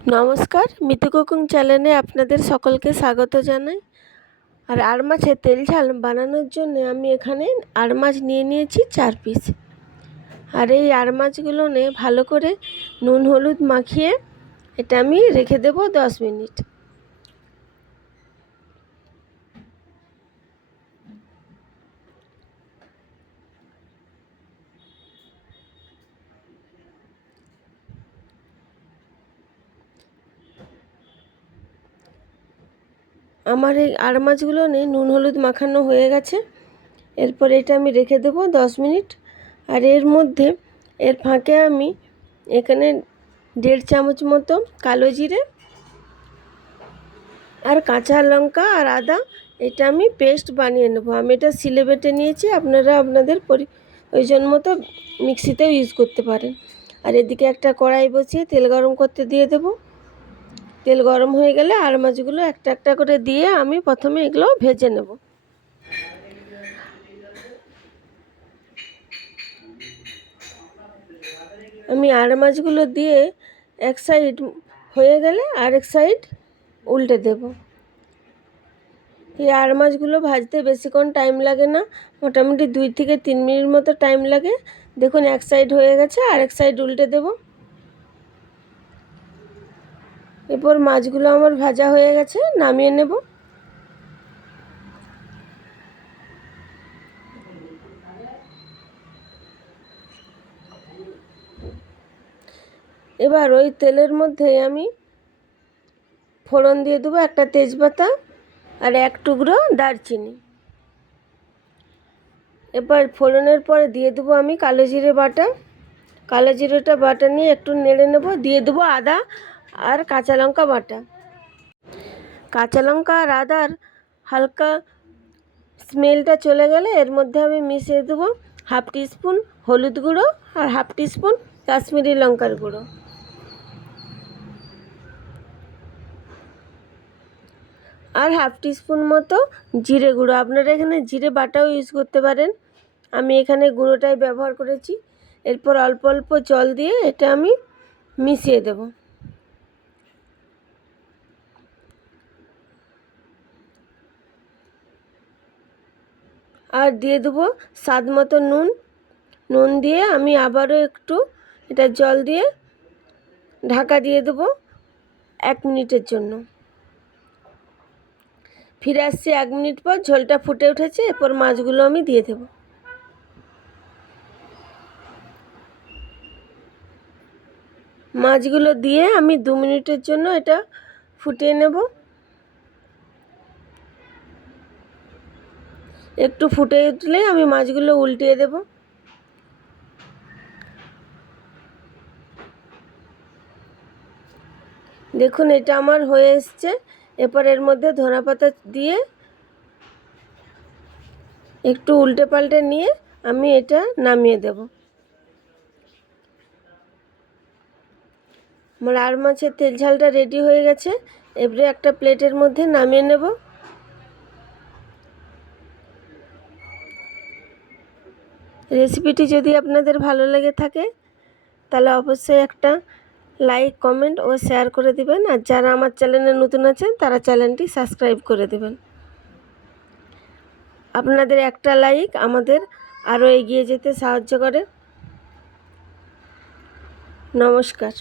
নমস্কার, মিতু কুকিং চ্যানেলে আপনাদের সকলকে স্বাগত জানাই। আর আর মাছের তেল ঝাল বানানোর জন্য আমি এখানে আর মাছ নিয়ে নিয়েছি 4 পিস। আর এই আর মাছগুলো নিয়ে ভালো করে নুন হলুদ মাখিয়ে এটা আমি রেখে দেব 10 মিনিট। আমার এই আর মাছগুলো নিয়ে নুন হলুদ মাখানো হয়ে গেছে। এরপর এটা আমি রেখে দেব 10 মিনিট। আর এর মধ্যে এর ফাঁকে আমি এখানে 1.5 চামচ মতো কালো জিরে আর কাঁচা লঙ্কা আর আদা এটা আমি পেস্ট বানিয়ে নেব। আমি এটা শিলে বেটে নিয়েছি, আপনারা আপনাদের প্রয়োজন মতো মিক্সিতেও ইউজ করতে পারেন। আর এদিকে একটা কড়াই বসিয়ে তেল গরম করতে দিয়ে দেব। তেল গরম হয়ে গেলে আর মাছগুলো একটা একটা করে দিয়ে আমি প্রথমে এগুলো ভেজে নেব। আমি আর মাছগুলো দিয়ে এক সাইড হয়ে গেলে আরেক সাইড উল্টে দেব। এই আর মাছগুলো ভাজতে বেশিক্ষণ টাইম লাগে না, মোটামুটি 2 থেকে 3 মিনিট মতো টাইম লাগে। দেখুন এক সাইড হয়ে গেছে, আরেক সাইড উল্টে দেব। এরপর মাছগুলো আমার ভাজা হয়ে গেছে, নামিয়ে নেব। এবার ওই তেলের মধ্যে আমি ফোড়ন দিয়ে দেবো একটা তেজপাতা আর 1 টুকরো দারচিনি। এবার ফোড়নের পরে দিয়ে দেবো আমি কালো জিরে বাটা। কালো জিরেটা বাটা নিয়ে একটু নেড়ে নেব। দিয়ে দেবো আদা আর কাঁচা লঙ্কা বাটা। কাঁচা লঙ্কা আর আদার হালকা স্মেলটা চলে গেলে এর মধ্যে আমি মিশিয়ে দেবো 1/2 টিস্পুন হলুদ গুঁড়ো আর 1/2 টিস্পুন কাশ্মীরি লঙ্কার গুঁড়ো আর 1/2 টিস্পুন মতো জিরে গুঁড়ো। আপনারা এখানে জিরে বাটাও ইউজ করতে পারেন, আমি এখানে গুঁড়োটাই ব্যবহার করেছি। এরপর অল্প অল্প জল দিয়ে এটা আমি মিশিয়ে দেব। আর দিয়ে দেবো স্বাদ মতো নুন। নুন দিয়ে আমি আবারও একটু এটা জল দিয়ে ঢাকা দিয়ে দেবো 1 মিনিটের জন্য। ফিরে আসছি 1 মিনিট পর, ঝোলটা ফুটে উঠেছে। এরপর মাছগুলো আমি দিয়ে দেব। মাছগুলো দিয়ে আমি 2 মিনিটের জন্য এটা ফুটিয়ে নেব। একটু ফুটে উঠলে আমি মাছগুলো উল্টিয়ে দেব। দেখুন এটা আমার হয়ে এসছে। এরপর এর মধ্যে ধনেপাতা দিয়ে একটু উল্টে পাল্টে নিয়ে আমি এটা নামিয়ে দেব। আমার আর মাছের তেল ঝালটা রেডি হয়ে গেছে। এবারে একটা প্লেটের মধ্যে নামিয়ে নেব। রেসিপিটি যদি আপনাদের ভালো লেগে থাকে তাহলে অবশ্যই একটা লাইক কমেন্ট ও শেয়ার করে দিবেন। আর যারা আমার চ্যানেলে নতুন আছেন তারা চ্যানেলটি সাবস্ক্রাইব করে দেবেন। আপনাদের একটা লাইক আমাদের আরও এগিয়ে যেতে সাহায্য করে। নমস্কার।